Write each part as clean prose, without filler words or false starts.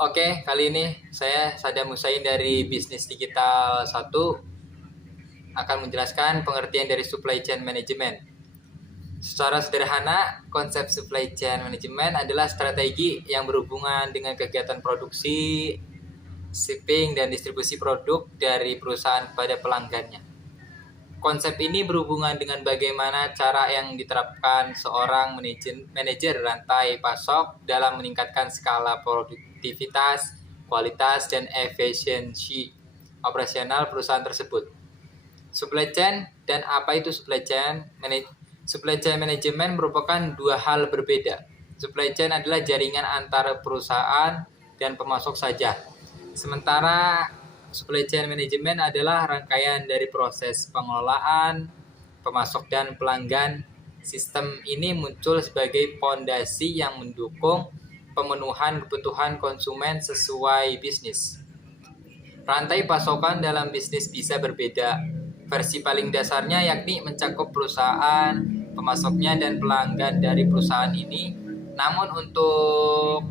Oke, kali ini saya Sadam Husain dari Bisnis Digital 1 akan menjelaskan pengertian dari Supply Chain Management. Secara sederhana, konsep Supply Chain Management adalah strategi yang berhubungan dengan kegiatan produksi, shipping, dan distribusi produk dari perusahaan pada pelanggannya. Konsep ini berhubungan dengan bagaimana cara yang diterapkan seorang manajer rantai pasok dalam meningkatkan skala produktivitas, kualitas, dan efisiensi operasional perusahaan tersebut. Supply chain dan apa itu supply chain? Supply chain management merupakan dua hal berbeda. Supply chain adalah jaringan antara perusahaan dan pemasok saja. Sementara supply chain management adalah rangkaian dari proses pengelolaan, pemasok dan pelanggan. Sistem ini muncul sebagai fondasi yang mendukung pemenuhan kebutuhan konsumen sesuai bisnis. Rantai pasokan dalam bisnis bisa berbeda. Versi paling dasarnya yakni mencakup perusahaan, pemasoknya, dan pelanggan dari perusahaan ini. Namun untuk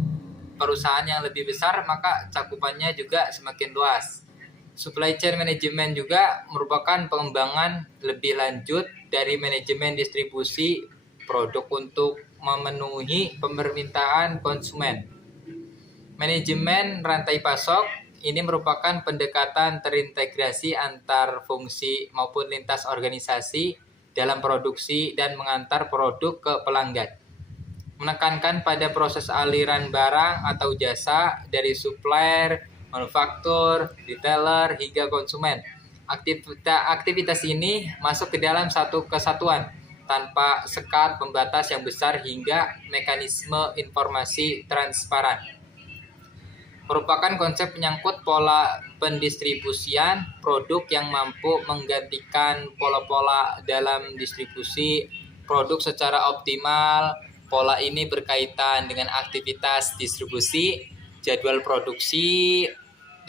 perusahaan yang lebih besar, maka cakupannya juga semakin luas. Supply chain management juga merupakan pengembangan lebih lanjut dari manajemen distribusi produk untuk memenuhi permintaan konsumen. Manajemen rantai pasok ini merupakan pendekatan terintegrasi antar fungsi maupun lintas organisasi dalam produksi dan mengantar produk ke pelanggan. Menekankan pada proses aliran barang atau jasa dari supplier, manufaktur, retailer, hingga konsumen. Aktivitas ini masuk ke dalam satu kesatuan tanpa sekat pembatas yang besar hingga mekanisme informasi transparan. Merupakan konsep menyangkut pola pendistribusian produk yang mampu menggantikan pola-pola dalam distribusi produk secara optimal. Pola ini berkaitan dengan aktivitas distribusi, jadwal produksi,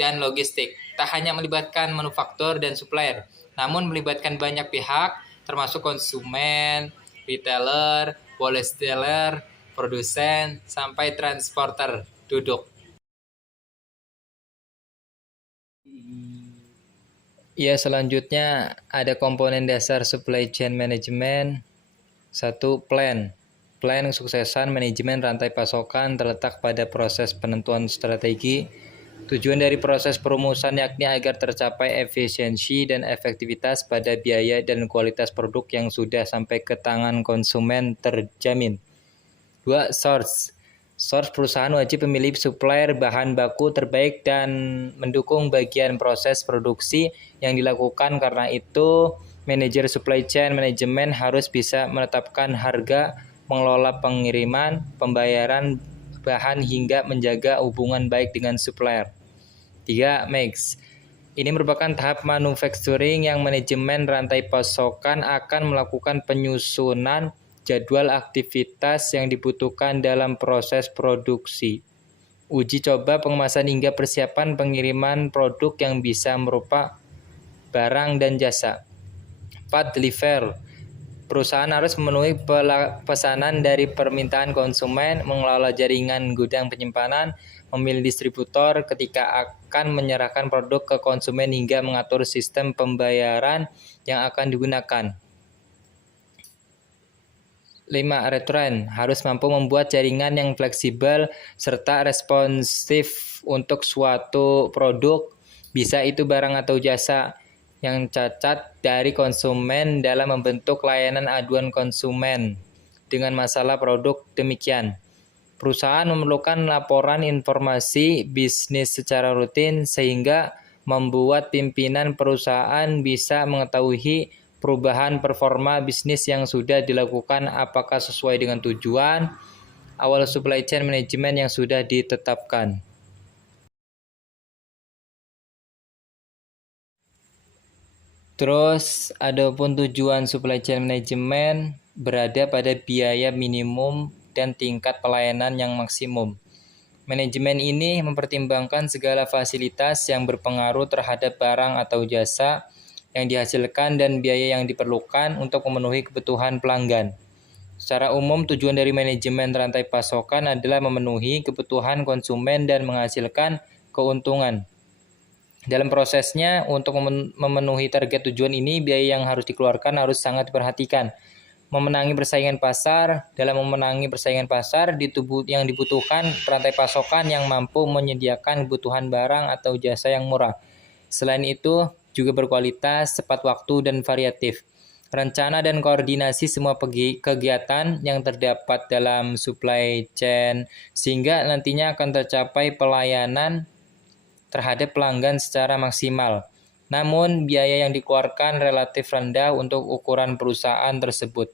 dan logistik. Tak hanya melibatkan manufaktur dan supplier, namun melibatkan banyak pihak, termasuk konsumen, retailer, wholesaler, produsen, sampai transporter. Duduk. Ya, selanjutnya ada komponen dasar supply chain management. 1. Plan. Plan kesuksesan manajemen rantai pasokan terletak pada proses penentuan strategi. Tujuan dari proses perumusan yakni agar tercapai efisiensi dan efektivitas pada biaya dan kualitas produk yang sudah sampai ke tangan konsumen terjamin. 2. Source. Perusahaan wajib memilih supplier bahan baku terbaik dan mendukung bagian proses produksi yang dilakukan. Karena itu, manajer supply chain management harus bisa menetapkan harga, mengelola pengiriman, pembayaran bahan hingga menjaga hubungan baik dengan supplier. 3. Mix. Ini merupakan tahap manufacturing yang manajemen rantai pasokan akan melakukan penyusunan jadwal aktivitas yang dibutuhkan dalam proses produksi, uji coba, pengemasan, hingga persiapan pengiriman produk yang bisa merupa barang dan jasa. 4. Deliver. Perusahaan harus memenuhi pesanan dari permintaan konsumen, mengelola jaringan gudang penyimpanan, memilih distributor ketika akan menyerahkan produk ke konsumen, hingga mengatur sistem pembayaran yang akan digunakan. 5. Return. Harus mampu membuat jaringan yang fleksibel serta responsif untuk suatu produk, bisa itu barang atau jasa, yang cacat dari konsumen dalam membentuk layanan aduan konsumen dengan masalah produk demikian. Perusahaan memerlukan laporan informasi bisnis secara rutin sehingga membuat pimpinan perusahaan bisa mengetahui perubahan performa bisnis yang sudah dilakukan apakah sesuai dengan tujuan awal supply chain management yang sudah ditetapkan. Terus, adapun tujuan supply chain management berada pada biaya minimum dan tingkat pelayanan yang maksimum. Manajemen ini mempertimbangkan segala fasilitas yang berpengaruh terhadap barang atau jasa yang dihasilkan dan biaya yang diperlukan untuk memenuhi kebutuhan pelanggan. Secara umum, tujuan dari manajemen rantai pasokan adalah memenuhi kebutuhan konsumen dan menghasilkan keuntungan. Dalam prosesnya, untuk memenuhi target tujuan ini, biaya yang harus dikeluarkan harus sangat diperhatikan. Memenangi persaingan pasar, dalam memenangi persaingan pasar, yang dibutuhkan rantai pasokan yang mampu menyediakan kebutuhan barang atau jasa yang murah. Selain itu, juga berkualitas, tepat waktu, dan variatif. Rencana dan koordinasi semua kegiatan yang terdapat dalam supply chain sehingga nantinya akan tercapai pelayanan terhadap pelanggan secara maksimal. Namun, biaya yang dikeluarkan relatif rendah untuk ukuran perusahaan tersebut.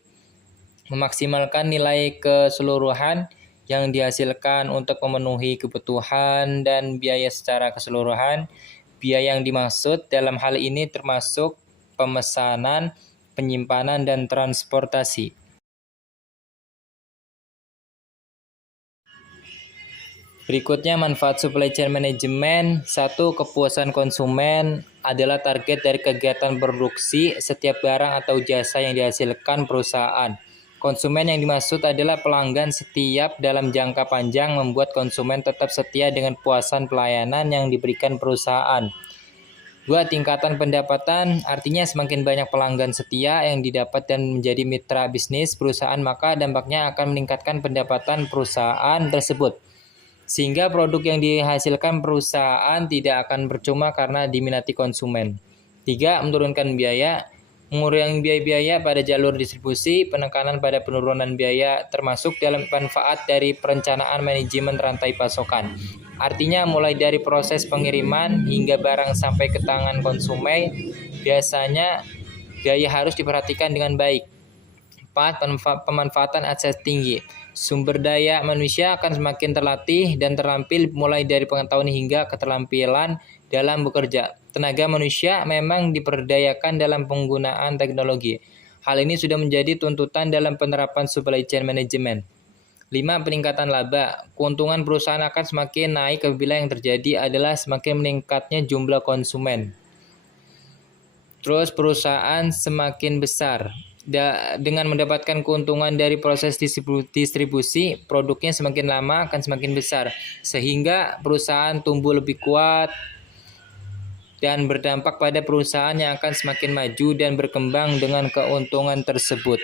Memaksimalkan nilai keseluruhan yang dihasilkan untuk memenuhi kebutuhan dan biaya secara keseluruhan. Biaya yang dimaksud dalam hal ini termasuk pemesanan, penyimpanan, dan transportasi. Berikutnya manfaat supply chain management. 1. Kepuasan konsumen adalah target dari kegiatan produksi setiap barang atau jasa yang dihasilkan perusahaan. Konsumen yang dimaksud adalah pelanggan setiap dalam jangka panjang membuat konsumen tetap setia dengan puasan pelayanan yang diberikan perusahaan. 2. Tingkatan pendapatan, artinya semakin banyak pelanggan setia yang didapat dan menjadi mitra bisnis perusahaan, maka dampaknya akan meningkatkan pendapatan perusahaan tersebut. Sehingga produk yang dihasilkan perusahaan tidak akan percuma karena diminati konsumen. 3. Menurunkan biaya, mengurangi biaya-biaya pada jalur distribusi, penekanan pada penurunan biaya termasuk dalam manfaat dari perencanaan manajemen rantai pasokan. Artinya mulai dari proses pengiriman hingga barang sampai ke tangan konsumen, biasanya biaya harus diperhatikan dengan baik. 4. Pemanfaatan aset tinggi. Sumber daya manusia akan semakin terlatih dan terampil mulai dari pengetahuan hingga keterampilan dalam bekerja. Tenaga manusia memang diperdayakan dalam penggunaan teknologi. Hal ini sudah menjadi tuntutan dalam penerapan supply chain management. 5. Peningkatan laba. Keuntungan perusahaan akan semakin naik apabila yang terjadi adalah semakin meningkatnya jumlah konsumen. Terus perusahaan semakin besar. Dengan mendapatkan keuntungan dari proses distribusi, produknya semakin lama akan semakin besar. Sehingga perusahaan tumbuh lebih kuat dan berdampak pada perusahaan yang akan semakin maju dan berkembang dengan keuntungan tersebut.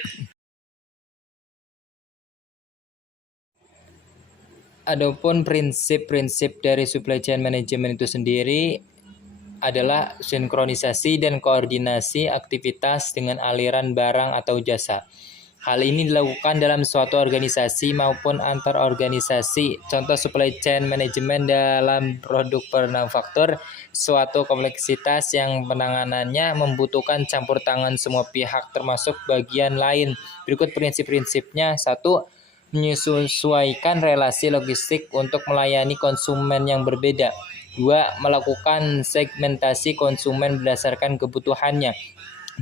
Adapun prinsip-prinsip dari supply chain management itu sendiri adalah sinkronisasi dan koordinasi aktivitas dengan aliran barang atau jasa. Hal ini dilakukan dalam suatu organisasi maupun antar organisasi. Contoh supply chain management dalam produk manufaktur, suatu kompleksitas yang penanganannya membutuhkan campur tangan semua pihak termasuk bagian lain. Berikut prinsip-prinsipnya. 1. Menyesuaikan relasi logistik untuk melayani konsumen yang berbeda. 2. Melakukan segmentasi konsumen berdasarkan kebutuhannya.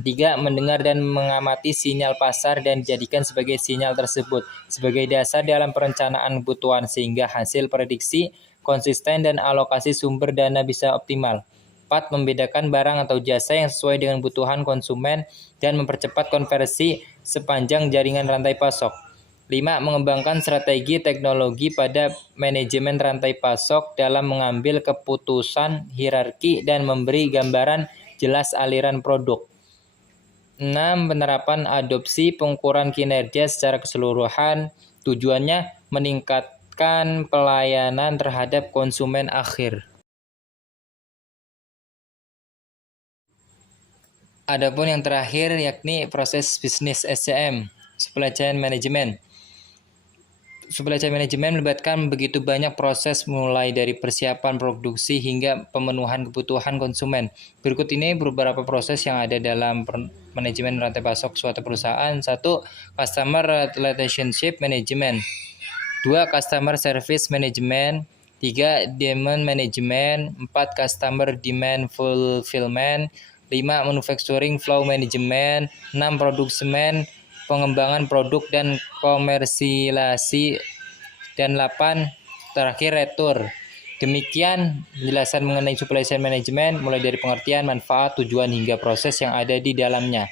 3. Mendengar dan mengamati sinyal pasar dan dijadikan sebagai sinyal tersebut sebagai dasar dalam perencanaan kebutuhan sehingga hasil prediksi konsisten dan alokasi sumber dana bisa optimal. 4. Membedakan barang atau jasa yang sesuai dengan kebutuhan konsumen dan mempercepat konversi sepanjang jaringan rantai pasok. 5. Mengembangkan strategi teknologi pada manajemen rantai pasok dalam mengambil keputusan hierarki dan memberi gambaran jelas aliran produk. 6. Penerapan adopsi pengukuran kinerja secara keseluruhan. Tujuannya meningkatkan pelayanan terhadap konsumen akhir. Adapun yang terakhir yakni proses bisnis SCM, supply chain management. Supply chain management melibatkan begitu banyak proses mulai dari persiapan produksi hingga pemenuhan kebutuhan konsumen. Berikut ini beberapa proses yang ada dalam manajemen rantai pasok suatu perusahaan. 1. Customer relationship management. 2. Customer service management. 3. Demand management. 4. Customer demand fulfillment. 5. Manufacturing flow management. 6. Production, pengembangan produk dan komersilasi, dan 8 terakhir retur. Demikian penjelasan mengenai supply chain management mulai dari pengertian, manfaat, tujuan hingga proses yang ada di dalamnya.